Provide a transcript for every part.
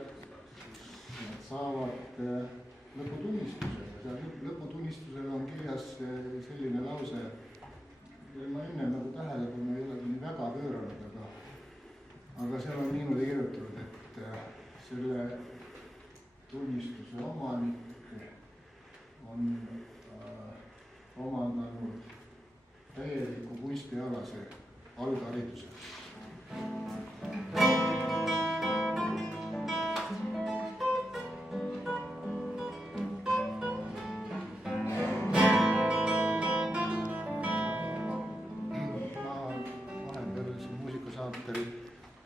nad saavad lõputunnistuse. Lõputunnistusel on kirjas selline lause, ma enne nagu tähelepanu ei olegi nii väga pööranud, aga seal on niimoodi kirjutatud, et selle tunnistuse omanik on omandanud täieliku kunstialase alghariduse.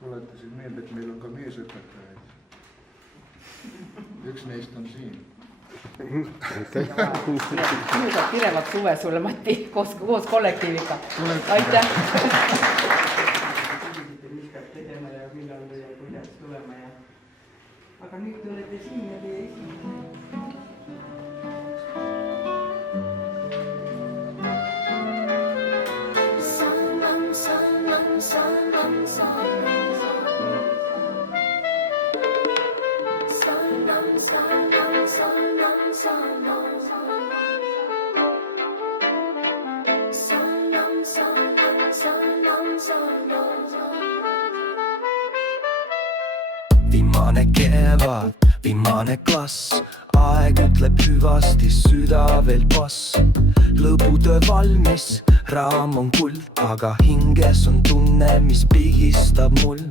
Tuletasin meelde, et meil on ka meesõpetajaid. Üks neist on siin. Nüüd on pirevat suve sulle, Mati, koos kollektiiviga. Aitäh! Mis peab tegema ja millal või kuidas tulema ja... Aga nüüd te olete siin ja teie esimene. Viimane kevad, viimane klass, aeg ütleb hüvasti, süda veel pass. Lõbutöö valmis, raam on kuld, aga hinges on tunne, mis pigistab mul.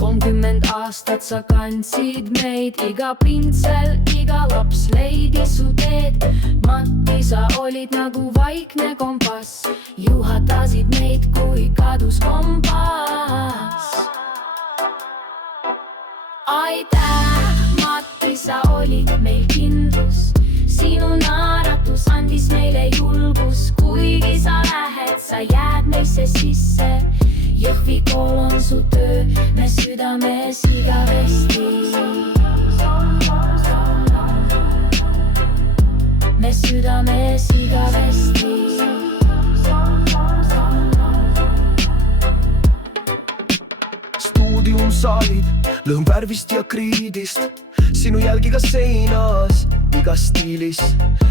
30 aastat sa kandsid meid, iga pintsel, iga laps leidis su teed. Mati, sa olid nagu vaikne kompass, juhatasid meid, kui kadus kompass. Aitäh, Mati, sa olid meil kindlus, sinu naeratus andis meile julgus. Kuigi sa lähed, sa jääd meisse sisse. Jõhvi kool on su töö, me südames igavesti. Me südames igavesti. Stuudiumsaalid, lõõm värvist ja kriidist, sinu jälgiga seinas, igas stiilis.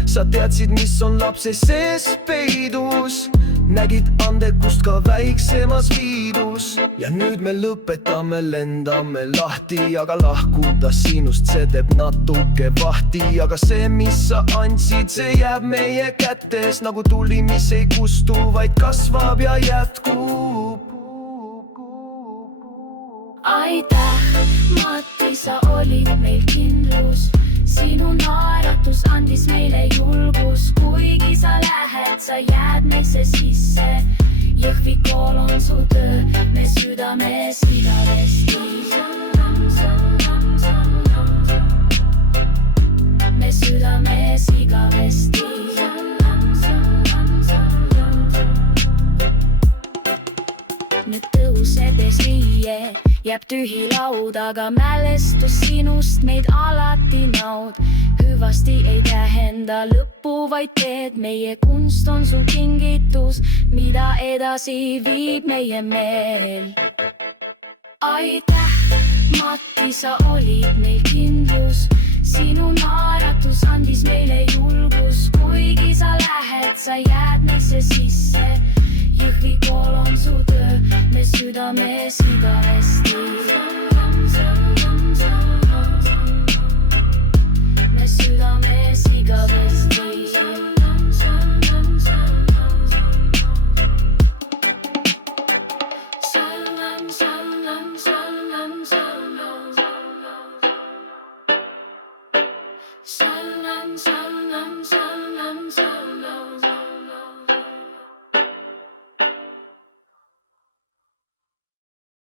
Sa teadsid, mis on lapse sees peidus, nägid andekust ka väiksemas viidus. Ja nüüd me lõpetame, lendame lahti, aga lahkuda sinust, see teeb natuke vahti. Aga see, mis sa andsid, see jääb meie kätes nagu tuli, mis ei kustu, vaid kasvab ja jätkub. Aitäh, Mati, sa olid meil kindlus, sinu naeratus andis meile julgus. Kuigi sa lähed, sa jääd meisse sisse. Jõhvi kool on su töö, me südames igavesti. Me südames igavesti. Nüüd tõusedes riie, jääb tühi laud, aga mälestus sinust meid alati naud. Hüvasti ei tähenda lõppu, vaid teed, meie kunst on su kingitus, mida edasi viib meie meel. Aitäh, Mati, sa olid meil kindlus, sinu naeratus andis meile julgus. Kuigi sa lähed, sa jääd meisse sisse. Jõhvi kool on su töö, me südames igavesti. Me südames igavesti. Salam, salam, salam, salam.